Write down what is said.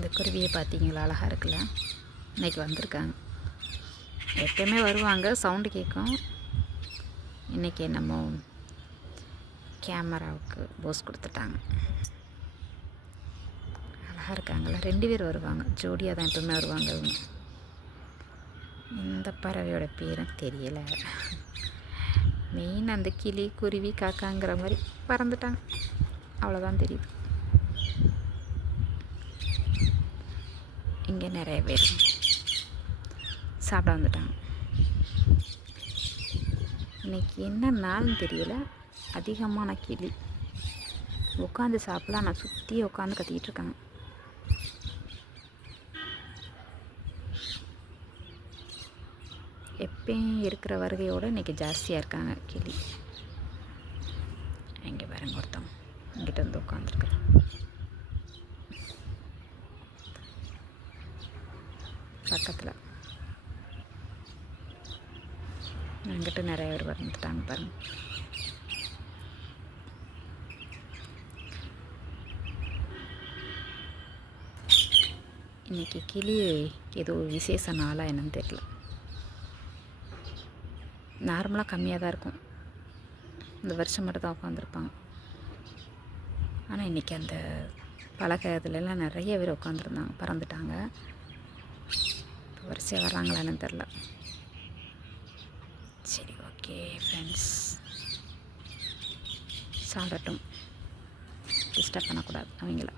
இந்த குருவியை பார்த்தீங்களா, அழகாக இருக்குல்ல. இன்றைக்கி வந்திருக்காங்க. எப்பயுமே வருவாங்க, சவுண்டு கேட்கும். இன்றைக்கி என்னமோ கேமராவுக்கு போஸ் கொடுத்துட்டாங்க. அழகாக இருக்காங்களா. 2 பேர் வருவாங்க, ஜோடியாக தான் எப்பவுமே வருவாங்க அவங்க. இந்த பறவையோட பேரும் தெரியலை. மெயின் அந்த கிளி குருவி காக்காங்கிற மாதிரி பறந்துட்டாங்க, அவ்வளோதான் தெரியுது. இங்கே நிறைய பேர் சாப்பிட வந்துட்டாங்க. இன்றைக்கி என்ன நாள்னு தெரியல, அதிகமான கிளி உட்காந்து சாப்பிடலாம். நான் சுற்றி உட்காந்து கத்திக்கிட்டு இருக்காங்க. எப்பயும் இருக்கிற வருகையோடு இன்றைக்கி ஜாஸ்தியாக இருக்காங்க கிளி. இங்கே பாருங்க, ஒருத்தவங்க இங்கிட்ட வந்து உட்காந்துருக்குறேன். பக்கத்தில் என்கிட்ட நிறைய பேர் வந்துட்டாங்க பாருங்க. இன்றைக்கி கிளி ஏதோ விசேஷ நாளாக என்னன்னு தெரியல. நார்மலாக கம்மியாக தான் இருக்கும், இந்த வருஷம் மட்டும் தான் உட்காந்துருப்பாங்க. ஆனால் இன்றைக்கி அந்த பலகை இதுலலாம் நிறைய பேர் உட்காந்துருந்தாங்க, பறந்துட்டாங்க. வரிசையாக வர்றாங்களான்னு தெரில. சரி, ஓகே ஃப்ரெண்ட்ஸ், சாப்பிடட்டும், டிஸ்டர்ப் பண்ணக்கூடாது அவங்கள.